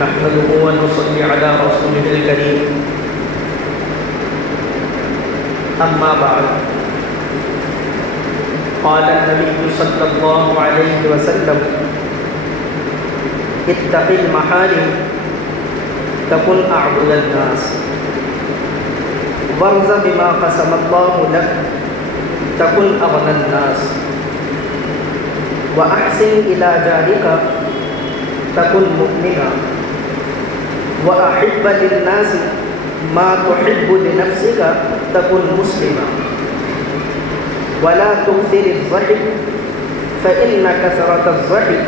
نحمده ونصلي على رسوله الكريم أما بعد قال النبي صلى الله عليه وسلم اتق المحارم تكن أعبد الناس وارض بما قسم الله لك تكن أغنى الناس وأحسن إلى جارك تكن مؤمنا وأحب للناس ما تحب لنفسك تكن مسلما ولا تكثر الضحك فإن كثرة الضحك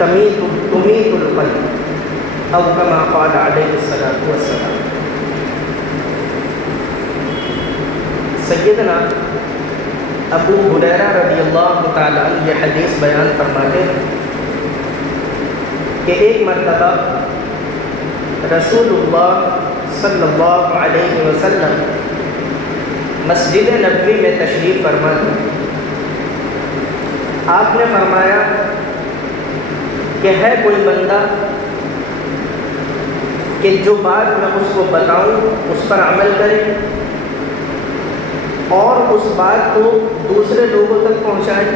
تميت القلب أو كما قال عليه الصلاة والسلام. سیدنا ابو ہریرہ رضی اللہ تعالیٰ عنہ یہ حدیث بیان فرماتے ہیں کہ ایک مرتبہ رسول اللہ صلی اللہ علیہ وسلم مسجد نبوی میں تشریف فرما تھے. آپ نے فرمایا کہ ہے کوئی بندہ کہ جو بات میں اس کو بتاؤں اس پر عمل کرے اور اس بات کو دوسرے لوگوں تک پہنچائے.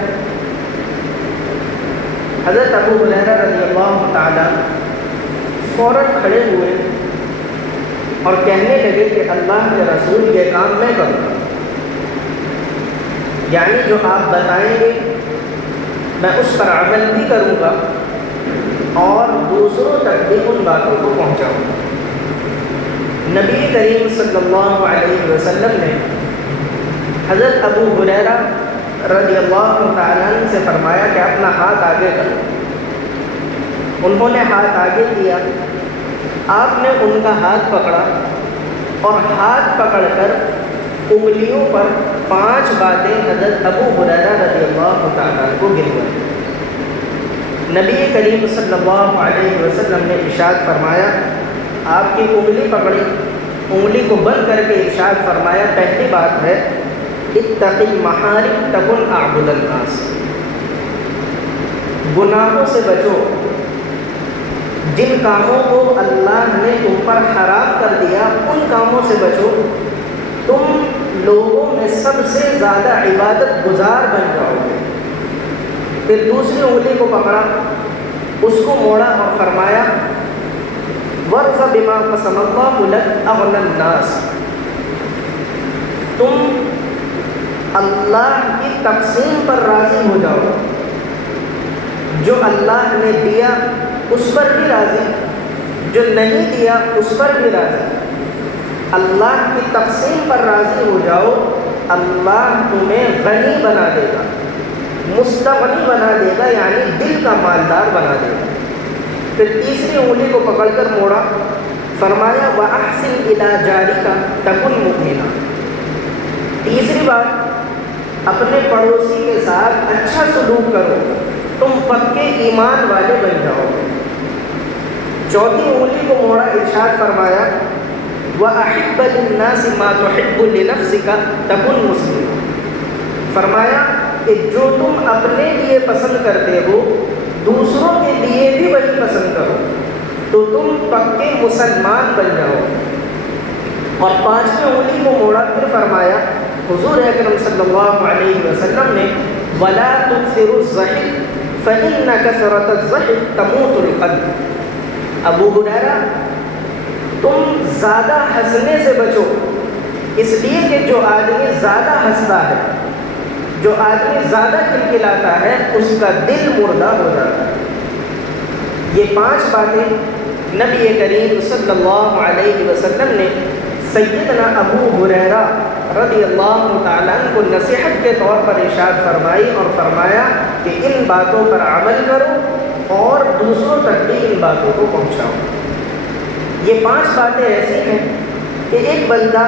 حضرت ابو ہریرہ رضی اللہ تعالیٰ فوراً کھڑے ہوئے اور کہنے لگے کہ اللہ کے رسول یہ کام میں کروں گا، یعنی جو آپ بتائیں گے میں اس پر عمل بھی کروں گا اور دوسروں تک بھی ان باتوں کو پہنچاؤں گا. نبی کریم صلی اللہ علیہ وسلم نے حضرت ابو ہریرہ رضی اللہ تعالیٰ عنہ سے فرمایا کہ اپنا ہاتھ آگے کرو. انہوں نے ہاتھ آگے کیا. آپ نے ان کا ہاتھ پکڑا اور ہاتھ پکڑ کر انگلیوں پر 5 باتیں حضرت ابو ہریرہ رضی اللہ تعالیٰ عنہ کو گنوائی. نبی کریم صلی اللہ علیہ وسلم نے ارشاد فرمایا، آپ کی انگلی پکڑی، انگلی کو بند کر کے ارشاد فرمایا، پہلی بات ہے اتق المحارم تکن اعبد الناس، گناہوں سے بچو. جن کاموں کو اللہ نے تم پر حرام کر دیا ان کاموں سے بچو، تم لوگوں میں سب سے زیادہ عبادت گزار بن جاؤ گے. پھر دوسری انگلی کو پکڑا، اس کو موڑا اور فرمایا وَارْضَ بِمَا قَسَمَ اللَّهُ لَكَ أَغْنَى النَّاسِ، تم اللہ کی تقسیم پر راضی ہو جاؤ. جو اللہ نے دیا اس پر بھی راضی، جو نہیں دیا اس پر بھی راضی. اللہ کی تقسیم پر راضی ہو جاؤ، اللہ تمہیں غنی بنا دے گا، مستغنی بنا دے گا، یعنی دل کا مالدار بنا دے گا. پھر تیسری انگلی کو پکڑ کر موڑا، فرمایا وَأَحْسِنْ إِلَىٰ جَارِكَ تَكُنْ مُؤْمِنًا. تیسری بات، اپنے پڑوسی کے ساتھ اچھا سلوک کرو، تم پکے ایمان والے بن جاؤ گے. چوتھی انگلی کو موڑا، ارشاد فرمایا وَأَحِبَّ لِلنَّاسِ مَا تُحِبُّ لِنَفْسِكَ تَكُنْ مُسْلِمًا. فرمایا کہ جو تم اپنے لیے پسند کرتے ہو دوسروں کے لیے بھی وہی پسند کرو تو تم پکے مسلمان بن جاؤ. اور 5ویں انگلی کو موڑا، پھر فرمایا حضور اکرم صلی اللہ علیہ وسلم نے وَلَا تُكْثِرُ الضَّحِكَ فَإِنَّ كَثْرَةَ الضَّحِكِ تَمُوتُ الْقَلْبَ. ابو ہریرہ تم زیادہ ہنسنے سے بچو، اس لیے کہ جو آدمی زیادہ ہنستا ہے، جو آدمی زیادہ کھلکھلاتا ہے، اس کا دل مردہ ہو جاتا ہے. یہ 5 باتیں نبی کریم صلی اللہ علیہ وسلم نے سیدنا ابو ہریرہ رضی اللہ تعالیٰ عنہ کو نصیحت کے طور پر ارشاد فرمائی اور فرمایا کہ ان باتوں پر عمل کرو اور دوسروں تک بھی ان باتوں کو پہنچاؤ. یہ 5 باتیں ایسی ہیں کہ ایک بندہ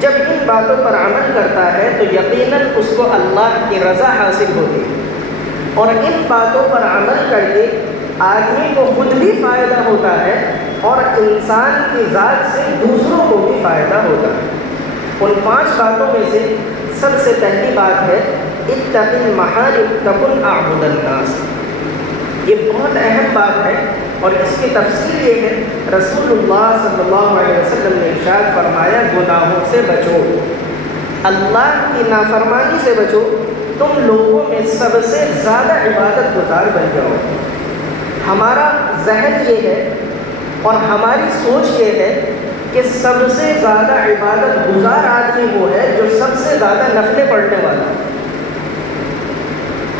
جب ان باتوں پر عمل کرتا ہے تو یقیناً اس کو اللہ کی رضا حاصل ہوتی ہے، اور ان باتوں پر عمل کر کے آدمی کو خود بھی فائدہ ہوتا ہے اور انسان کی ذات سے دوسروں کو بھی فائدہ ہوتا ہے. ان 5 باتوں میں سے سب سے پہلی بات ہے اتق المحارم تکن اعبد الناس. یہ بہت اہم بات ہے، اور اس کی تفصیل یہ ہے، رسول اللہ صلی اللہ علیہ وسلم نے ارشاد فرمایا گناہوں سے بچو، اللہ کی نافرمانی سے بچو، تم لوگوں میں سب سے زیادہ عبادت گزار بن جاؤ۔ ہمارا ذہن یہ ہے اور ہماری سوچ یہ ہے کہ سب سے زیادہ عبادت گزار آدمی وہ ہے جو سب سے زیادہ نفلیں پڑھنے والا۔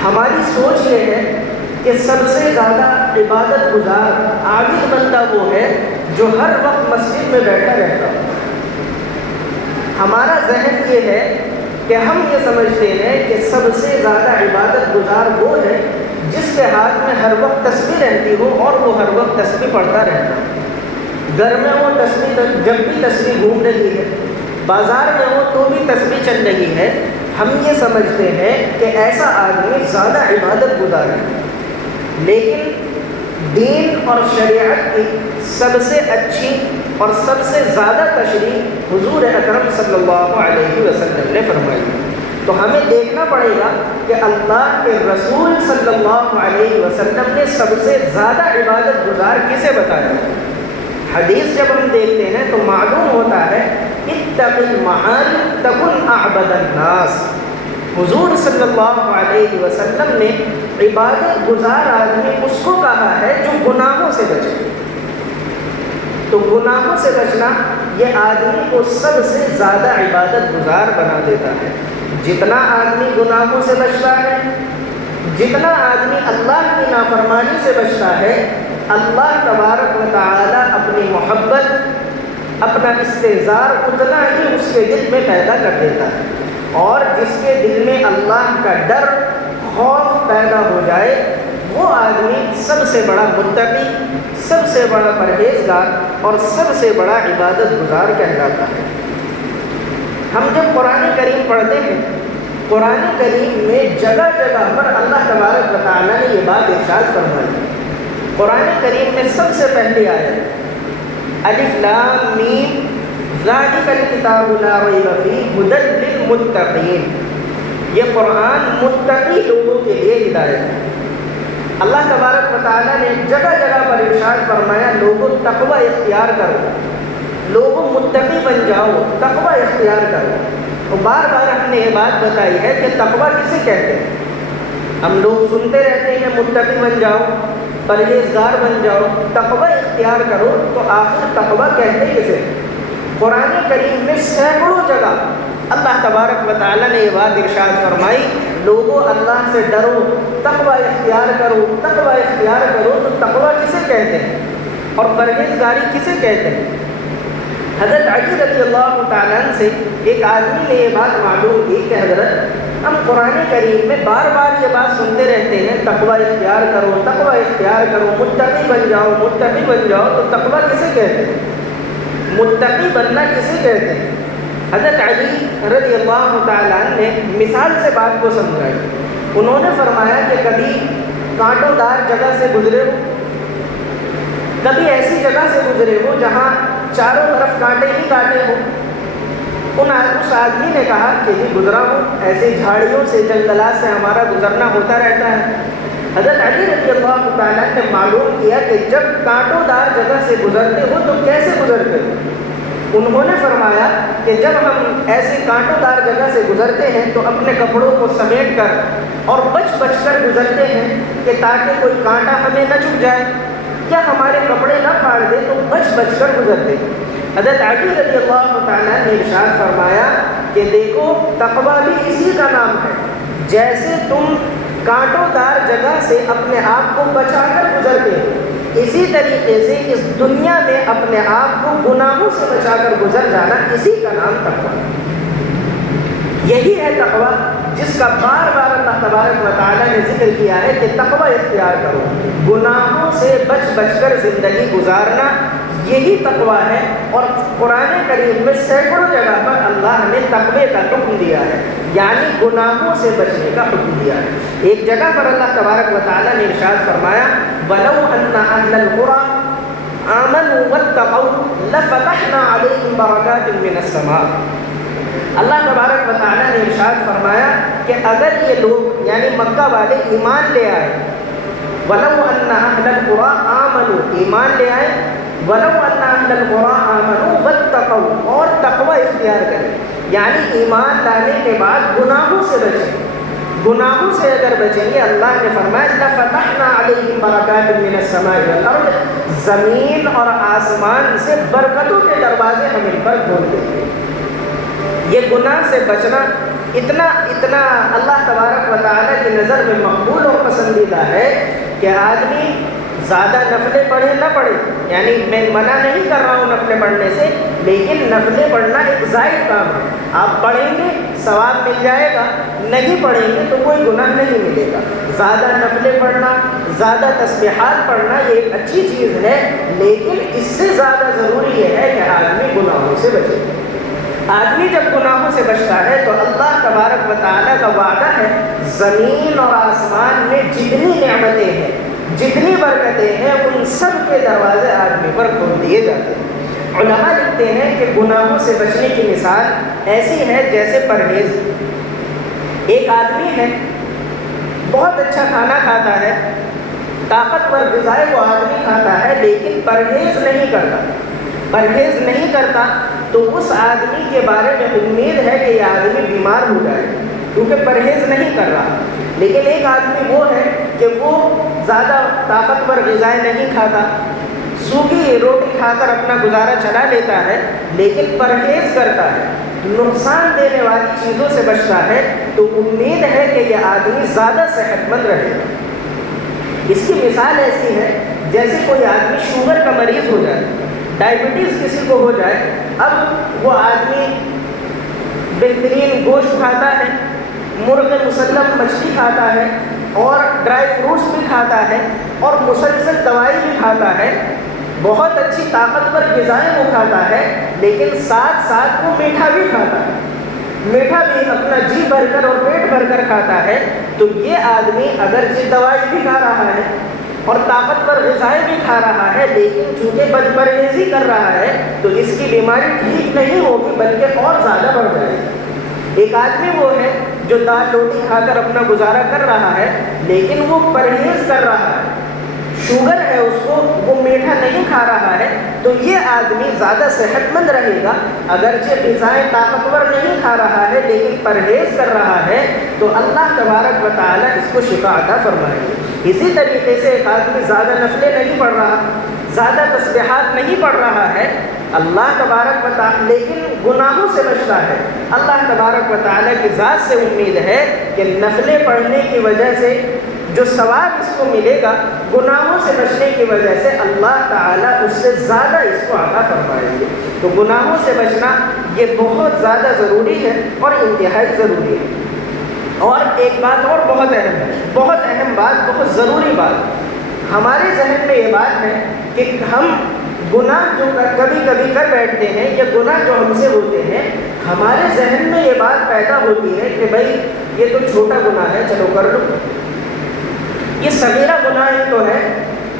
ہماری سوچ یہ ہے کہ سب سے زیادہ عبادت گزار عابد بندہ وہ ہے جو ہر وقت مسجد میں بیٹھا رہتا ہو۔ ہمارا ذہن یہ ہے کہ ہم یہ سمجھتے ہیں کہ سب سے زیادہ عبادت گزار وہ ہے جس کے ہاتھ میں ہر وقت تسبیح رہتی ہو اور وہ ہر وقت تسبیح پڑھتا رہتا ہے۔ گھر میں وہ تسبیح، جب بھی تسبیح گھوم رہی ہے، بازار میں ہو تو بھی تسبیح چل رہی ہے، ہم یہ سمجھتے ہیں کہ ایسا آدمی زیادہ عبادت گزار ہے۔ لیکن دین اور شریعت کی سب سے اچھی اور سب سے زیادہ تشریح حضور اکرم صلی اللہ علیہ وسلم نے فرمائی۔ تو ہمیں دیکھنا پڑے گا کہ اللہ کے رسول صلی اللہ علیہ وسلم نے سب سے زیادہ عبادت گزار کسے بتایا۔ حدیث جب ہم دیکھتے ہیں تو معلوم ہوتا ہے اتق المحارم تکن اعبد الناس۔ حضور صلی اللہ علیہ وسلم نے عبادت گزار آدمی اس کو کہا ہے جو گناہوں سے بچے۔ تو گناہوں سے بچنا یہ آدمی کو سب سے زیادہ عبادت گزار بنا دیتا ہے۔ جتنا آدمی گناہوں سے بچتا ہے، جتنا آدمی اللہ کی نافرمانی سے بچتا ہے، اللہ تبارک و تعالی اپنی محبت، اپنا استحضار اتنا ہی اس کے دل میں پیدا کر دیتا ہے۔ اور جس کے دل میں اللہ کا ڈر، خوف پیدا ہو جائے، وہ آدمی سب سے بڑا متقی، سب سے بڑا پرہیزگار اور سب سے بڑا عبادت گزار کہلاتا ہے۔ ہم جب قرآن کریم پڑھتے ہیں، قرآن کریم میں جگہ جگہ پر اللہ تبارک و تعالیٰ نے یہ بات ارشاد فرمائی۔ قرآن کریم میں سب سے پہلی آیت الف لام میم ذالک الکتاب لا ریب فیہ ھدی للمتقین، یہ قرآن متقی لوگوں کے لیے ہدایت ہے۔ اللہ تبارک و تعالیٰ نے جگہ جگہ پر ارشاد فرمایا لوگوں تقوی اختیار کرو، لوگوں متقی بن جاؤ، تقوی اختیار کرو۔ تو بار بار ہم نے یہ بات بتائی ہے کہ تقوی کسے کہتے ہیں۔ ہم لوگ سنتے رہتے ہیں متقی بن جاؤ، پرہیزگار بن جاؤ، تقوی اختیار کرو، تو آخر تقوی کہتے کسے؟ قرآن کریم میں سینکڑوں جگہ اللہ تبارک و تعالیٰ نے یہ بات ارشاد فرمائی لوگوں اللہ سے ڈرو، تقوی اختیار کرو، تقوی اختیار کرو۔ تو تقوی کسے کہتے ہیں اور پرہیزگاری کسے کہتے ہیں؟ حضرت علی رضی اللہ تعالیٰ عنہ سے ایک آدمی نے یہ بات معلوم کی کہ حضرت ہم قرآن کریم میں بار بار یہ بات سنتے رہتے ہیں تقوی اختیار کرو، تقوی اختیار کرو، متقی بن جاؤ، متقی بن جاؤ، تو تقوی کسے کہتے ہیں؟ متقی بننا کسے کہتے ہیں؟ حضرت علی رضی اللہ تعالیٰ عنہ نے مثال سے بات کو سمجھائی۔ انہوں نے فرمایا کہ کبھی کانٹوں دار جگہ سے گزرے ہو، کبھی ایسی جگہ سے گزرے ہو جہاں چاروں طرف کانٹے ہی کانٹے ہوں۔ اس آدمی نے کہا کہ جی گزرا ہوں، ایسی جھاڑیوں سے، جنگلات سے ہمارا گزرنا ہوتا رہتا ہے۔ حضرت علی رضی اللہ تعالیٰ نے معلوم کیا کہ جب کانٹوں دار جگہ سے گزرتے ہو تو کیسے گزرتے ہو؟ انہوں نے فرمایا کہ جب ہم ایسی کانٹوں دار جگہ سے گزرتے ہیں تو اپنے کپڑوں کو سمیٹ کر اور بچ بچ کر گزرتے ہیں کہ تاکہ کوئی کانٹا ہمیں نہ چبھ جائے یا ہمارے کپڑے نہ پھاڑ دے، تو بچ بچ کر گزرتے ہیں۔ حضرت علی رضی اللہ تعالیٰ نے ارشاد فرمایا کہ دیکھو تقویٰ بھی اسی کا نام ہے، جیسے تم کانٹوں دار جگہ سے اپنے آپ کو بچا کر گزرتے ہو، اسی طریقے سے اس دنیا میں اپنے آپ کو گناہوں سے بچا کر گزر جانا، اسی کا نام تقویٰ۔ یہی ہے تقویٰ جس کا بار بار اللہ تبارک و تعالیٰ نے ذکر کیا ہے کہ تقویٰ اختیار کرو، گناہوں سے بچ بچ کر زندگی گزارنا، یہی تقویٰ ہے۔ اور قرآن کریم میں سینکڑوں جگہ پر اللہ نے تقوی کا حکم دیا ہے، یعنی گناہوں سے بچنے کا حکم دیا ہے۔ ایک جگہ پر اللہ تبارک و تعالیٰ نے ارشاد فرمایا وَلَوْ أَنَّ أَهْلَ الْقُرَىٰ آمَنُوا وَاتَّقَوْا لَفَتَحْنَا عَلَيْهِمْ بَرَكَاتٍ مِّنَ السَّمَاءِ۔ اللہ تبارک و تعالیٰ نے ارشاد فرمایا کہ اگر یہ لوگ یعنی مکہ والے ایمان لے آئے وَلَوْ أَنَّ أَهْلَ الْقُرَىٰ آمَنُوا، ایمان لے آئے، وَلَوْ أَنَّ أَهْلَ الْقُرَىٰ آمَنُوا وَاتَّقَوْا، اور تقوی اختیار کریں، یعنی ایمان لانے کے بعد گناہوں سے بچیں. گناہوں سے اگر بچیں گے، اللہ نے فرمایا لَفَتَحْنَا عَلَيْهِمْ بَرَكَاتٍ مِّنَ السَّمَاءِ وَالْأَرْضِ، زمین اور آسمان سے برکتوں کے دروازے ہم ان پر کھول دیں گے. یہ گناہ سے بچنا اتنا اللہ تبارک و تعالیٰ کی نظر میں مقبول اور پسندیدہ ہے کہ آدمی زیادہ نفلیں پڑھے نہ پڑھے، یعنی میں منع نہیں کر رہا ہوں نفلیں پڑھنے سے، لیکن نفلیں پڑھنا ایک زائد کام ہے. آپ پڑھیں گے ثواب مل جائے گا، نہیں پڑھیں گے تو کوئی گناہ نہیں ملے گا. زیادہ نفلیں پڑھنا، زیادہ تسبیحات پڑھنا یہ ایک اچھی چیز ہے، لیکن اس سے زیادہ ضروری یہ ہے کہ آدمی گناہوں سے بچے. آدمی جب گناہوں سے بچتا ہے تو اللہ تبارک و تعالیٰ کا وعدہ ہے زمین اور آسمان میں جتنی نعمتیں ہیں، جتنی برکتیں ہیں، ان سب کے دروازے آدمی پر کھول دیے جاتے ہیں. علماء لکھتے ہیں کہ گناہوں سے بچنے کی مثال ایسی ہے جیسے پرہیز. ایک آدمی ہے، بہت اچھا کھانا کھاتا ہے، طاقتور غذائیں وہ آدمی کھاتا ہے، لیکن پرہیز نہیں کرتا تو اس آدمی کے بارے میں امید ہے کہ یہ آدمی بیمار ہو جائے کیونکہ پرہیز نہیں کر رہا. لیکن ایک آدمی وہ ہے کہ وہ زیادہ طاقتور غذائیں نہیں کھاتا، سوکھی روٹی کھا کر اپنا گزارا چلا لیتا ہے، لیکن پرہیز کرتا ہے، نقصان دینے والی چیزوں سے بچتا ہے، تو امید ہے کہ یہ آدمی زیادہ صحت مند رہے گا. اس کی مثال ایسی ہے جیسے کوئی آدمی شوگر کا مریض ہو جائے، ڈائبٹیز کسی کو ہو جائے، اب وہ آدمی بہترین گوشت کھاتا ہے، مرغ مسلم مچھلی کھاتا ہے، اور ڈرائی فروٹس بھی کھاتا ہے، اور مسلسل دوائی بھی کھاتا ہے، بہت اچھی طاقتور غذائیں وہ کھاتا ہے، لیکن ساتھ ساتھ وہ میٹھا بھی کھاتا ہے، میٹھا بھی اپنا جی بھر کر اور پیٹ بھر کر کھاتا ہے. تو یہ آدمی اگرچہ دوائی بھی کھا رہا ہے اور طاقتور غذائیں بھی کھا رہا ہے، لیکن چونکہ بد پرہیزی کر رہا ہے تو اس کی بیماری ٹھیک نہیں ہوگی بلکہ اور زیادہ بڑھ جائے گی. ایک آدمی وہ ہے جو دال روٹی کھا کر اپنا گزارا کر رہا ہے، لیکن وہ پرہیز کر رہا ہے، شوگر ہے اس کو، وہ میٹھا نہیں کھا رہا ہے، تو یہ آدمی زیادہ صحت مند رہے گا. اگرچہ غذائیں طاقتور نہیں کھا رہا ہے لیکن پرہیز کر رہا ہے، تو اللہ تبارک و تعالیٰ اس کو شفا عطا فرمائے گا. اسی طریقے سے ایک آدمی زیادہ نفلیں نہیں پڑھ رہا، زیادہ تسبیحات نہیں پڑھ رہا ہے، اللہ تبارک و تعالیٰ لیکن گناہوں سے بچتا ہے، اللہ تبارک و تعالیٰ کی ذات سے امید ہے کہ نفلیں پڑھنے کی وجہ سے جو ثواب اس کو ملے گا، گناہوں سے بچنے کی وجہ سے اللہ تعالیٰ اس سے زیادہ اس کو عطا فرمائیں گے. تو گناہوں سے بچنا یہ بہت زیادہ ضروری ہے اور انتہائی ضروری ہے. اور ایک بات اور بہت اہم ہے، بہت اہم بات، بہت ضروری بات، ہمارے ذہن میں یہ بات ہے کہ ہم گناہ جو کبھی کبھی کر بیٹھتے ہیں یا گناہ جو ہم سے ہوتے ہیں، ہمارے ذہن میں یہ بات پیدا ہوتی ہے کہ بھائی یہ تو چھوٹا گناہ ہے، چلو کر لو، یہ صغیرہ گناہ ہی تو ہے،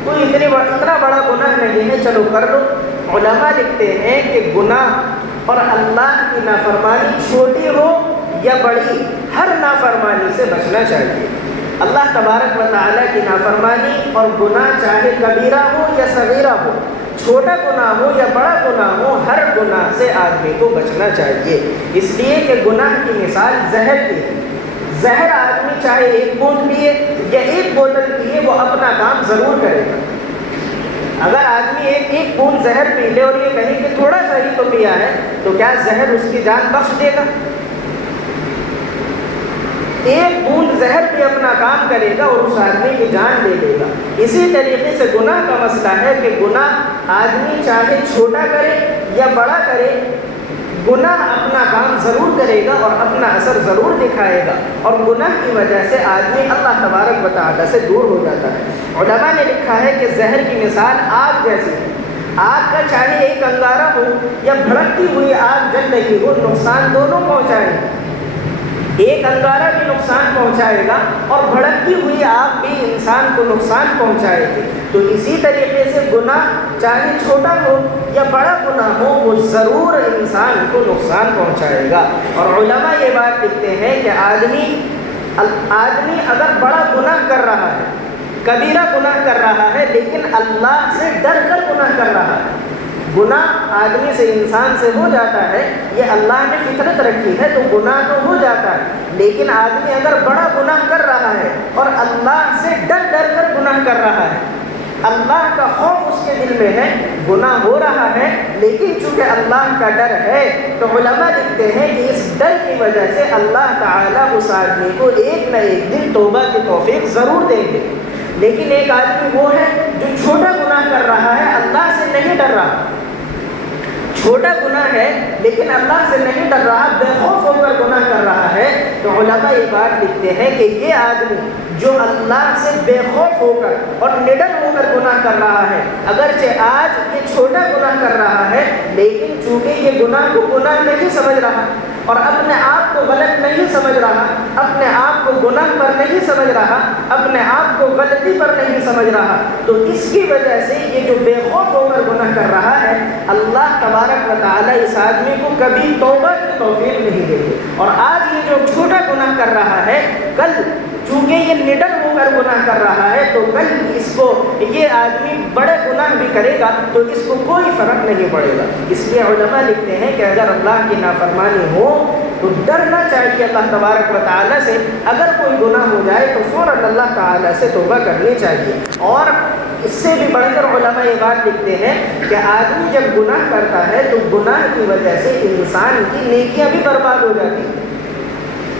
کوئی اتنا بڑا گناہ نہیں ہے، چلو کر لو. علماء لکھتے ہیں کہ گناہ اور اللہ کی نافرمانی چھوٹی ہو یا بڑی، ہر نافرمانی سے بچنا چاہیے. اللہ تبارک و تعالیٰ کی نافرمانی اور گناہ چاہے کبیرہ ہو یا صغیرہ ہو، چھوٹا گناہ ہو یا بڑا گناہ ہو، ہر گناہ سے آدمی کو بچنا چاہیے. اس لیے کہ گناہ کی مثال زہر کی ہے. زہر آدمی چاہے ایک بوند پیے یا ایک بوتل پیے، وہ اپنا کام ضرور کرے گا. اگر آدمی ایک بوند زہر پی لے اور یہ کہیں کہ تھوڑا سا ہی تو پیا ہے، تو کیا زہر اس کی جان بخش دے گا؟ ایک بوند زہر بھی اپنا کام کرے گا اور اس آدمی کی جان لے لے گا. اسی طریقے سے گناہ کا مسئلہ ہے کہ گناہ آدمی چاہے چھوٹا کرے یا بڑا کرے، گناہ اپنا کام ضرور کرے گا اور اپنا اثر ضرور دکھائے گا، اور گناہ کی وجہ سے آدمی اللہ تبارک و تعالیٰ سے دور ہو جاتا ہے. علماء نے لکھا ہے کہ زہر کی مثال آگ جیسی ہے. آگ کا چاہے ایک انگارہ ہو یا بھڑکتی ہوئی آگ جل رہی ہو، نقصان دونوں پہنچائے گا. ایک انگارہ بھی نقصان پہنچائے گا اور بھڑکتی ہوئی آگ بھی انسان کو نقصان پہنچائے گی. تو اسی طریقے سے گناہ چاہے چھوٹا ہو یا بڑا گناہ ہو، وہ ضرور انسان کو نقصان پہنچائے گا. اور علماء یہ بات لکھتے ہیں کہ آدمی اگر بڑا گناہ کر رہا ہے کبیرہ گناہ کر رہا ہے لیکن اللہ سے ڈر کر گناہ کر رہا ہے۔ گناہ آدمی سے، انسان سے ہو جاتا ہے، یہ اللہ نے فطرت رکھی ہے، تو گناہ تو ہو جاتا ہے، لیکن آدمی اگر بڑا گناہ کر رہا ہے اور اللہ سے ڈر ڈر کر گناہ کر رہا ہے، اللہ کا خوف اس کے دل میں ہے، گناہ ہو رہا ہے لیکن چونکہ اللہ کا ڈر ہے، تو علماء لکھتے ہیں کہ اس ڈر کی وجہ سے اللہ تعالیٰ اس آدمی کو ایک نہ ایک دن توبہ کی توفیق ضرور دیں گے۔ لیکن ایک آدمی وہ ہے جو چھوٹا گناہ کر رہا ہے، اللہ سے نہیں ڈر رہا، چھوٹا گناہ ہے لیکن اللہ سے نہیں ڈر رہا، بے خوف ہو کر گناہ کر رہا ہے، تو علماء یہ بات لکھتے ہیں کہ یہ آدمی جو اللہ سے بے خوف ہو کر اور نڈر ہو کر گناہ کر رہا ہے، اگرچہ آج یہ چھوٹا گناہ کر رہا ہے لیکن چونکہ یہ گناہ کو گناہ نہیں سمجھ رہا اور اپنے آپ کو غلط نہیں سمجھ رہا، اپنے آپ کو گناہ پر نہیں سمجھ رہا، اپنے آپ کو غلطی پر نہیں سمجھ رہا، تو اس کی وجہ سے یہ جو بے خوف ہو کر گناہ کر رہا ہے، اللہ تبارک و تعالیٰ اس آدمی کو کبھی توبہ کی توفیق نہیں دے گی۔ اور آج یہ جو چھوٹا گناہ کر رہا ہے، کل چونکہ یہ نڈر ہو کر گناہ کر رہا ہے، تو کل اس کو یہ آدمی بڑے گناہ بھی کرے گا تو اس کو کوئی فرق نہیں پڑے گا۔ اس لیے علماء لکھتے ہیں کہ اگر اللہ کی نافرمانی ہو تو ڈرنا چاہیے اللہ تبارک و تعالیٰ سے، اگر کوئی گناہ ہو جائے تو فوراً اللہ تعالیٰ سے توبہ کرنی چاہیے۔ اور اس سے بھی بڑھ کر علماء یہ بات لکھتے ہیں کہ آدمی جب گناہ کرتا ہے تو گناہ کی وجہ سے انسان کی نیکیاں بھی برباد ہو جاتی ہیں۔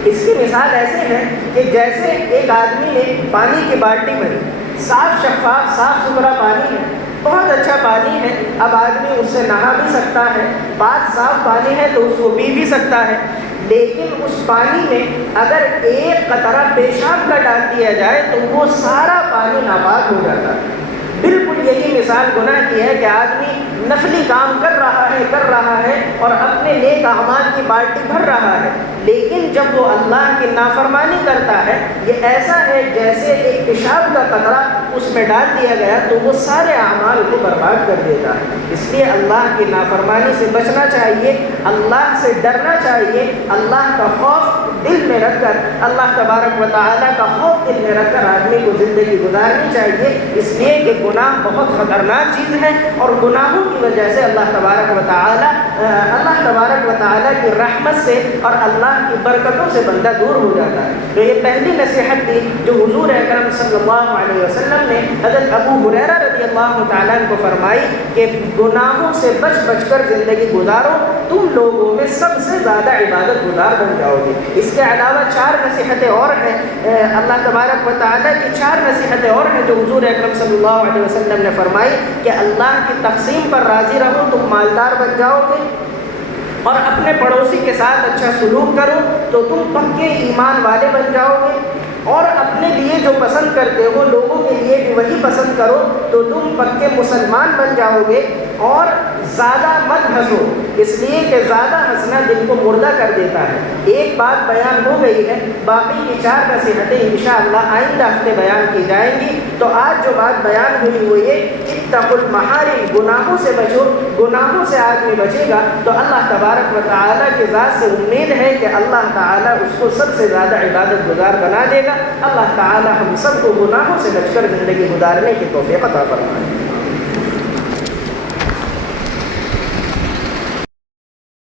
اس کی مثال ایسے ہے کہ جیسے ایک آدمی نے پانی کی بالٹی بھری، صاف شفاف صاف ستھرا پانی ہے، بہت اچھا پانی ہے، اب آدمی اس سے نہا بھی سکتا ہے، بات صاف پانی ہے تو اس کو پی بھی سکتا ہے، لیکن اس پانی میں اگر ایک قطرہ پیشاب کا ڈال دیا جائے تو وہ سارا پانی ناپاک ہو جاتا ہے۔ بالکل یہی مثال گناہ کی ہے کہ آدمی نفلی کام کر رہا ہے اور اپنے نیک اعمال کی بالٹی بھر رہا ہے، لیکن جب وہ اللہ کی نافرمانی کرتا ہے، یہ ایسا ہے جیسے ایک پیشاب کا قطرہ اس میں ڈال دیا گیا تو وہ سارے اعمال کو برباد کر دیتا ہے۔ اس لیے اللہ کی نافرمانی سے بچنا چاہیے، اللہ سے ڈرنا چاہیے، اللہ کا خوف دل میں رکھ کر، اللہ تبارک و تعالیٰ کا خوف دل میں رکھ کر آدمی کو زندگی گزارنی چاہیے، اس لیے کہ گناہ بہت خطرناک چیز ہے اور گناہوں کی وجہ سے اللہ تبارک و تعالیٰ کی رحمت سے اور اللہ کی برکتوں سے بندہ دور ہو جاتا ہے۔ تو یہ پہلی نصیحت تھی جو حضور اکرم صلی اللہ علیہ وسلم نے حضرت ابو ہریرہ رضی اللہ تعالیٰ عنہ کو فرمائی کہ گناہوں سے بچ بچ کر زندگی گزارو، تم لوگوں میں سب سے زیادہ عبادت گزار بن جاؤ گے۔ اس کے علاوہ 4 نصیحتیں اور ہیں، اللہ تبارک و تعالیٰ کی 4 نصیحتیں اور ہیں جو حضور اکرم صلی اللہ علیہ وسلم نے فرمائی کہ اللہ کی تقسیم پر راضی رہو، تم مالدار بن جاؤ گے، اور اپنے پڑوسی کے ساتھ اچھا سلوک کرو تو تم پکے ایمان والے بن جاؤ گے، اور اپنے لیے جو پسند کرتے ہو لوگوں کے لیے بھی وہی پسند کرو تو تم پکے مسلمان بن جاؤ گے، اور زیادہ مت ہنسو، اس لیے کہ زیادہ ہنسنا دل کو مردہ کر دیتا ہے۔ ایک بات بیان ہو گئی ہے، باقی کی 4 نصیحتیں انشاءاللہ آئندہ ہفتے بیان کی جائیں گی۔ تو آج جو بات بیان ہوئی وہ یہ اتقوا المحارم، گناہوں سے بچو، گناہوں سے آدمی بچے گا تو اللہ تبارک و تعالیٰ کی ذات سے امید ہے کہ اللہ تعالیٰ اس کو سب سے زیادہ عبادت گزار بنا دے گا۔ اللہ تعالیٰ ہم سب کو گناہوں سے بچ کر زندگی گزارنے کی توفیق عطا فرمائے۔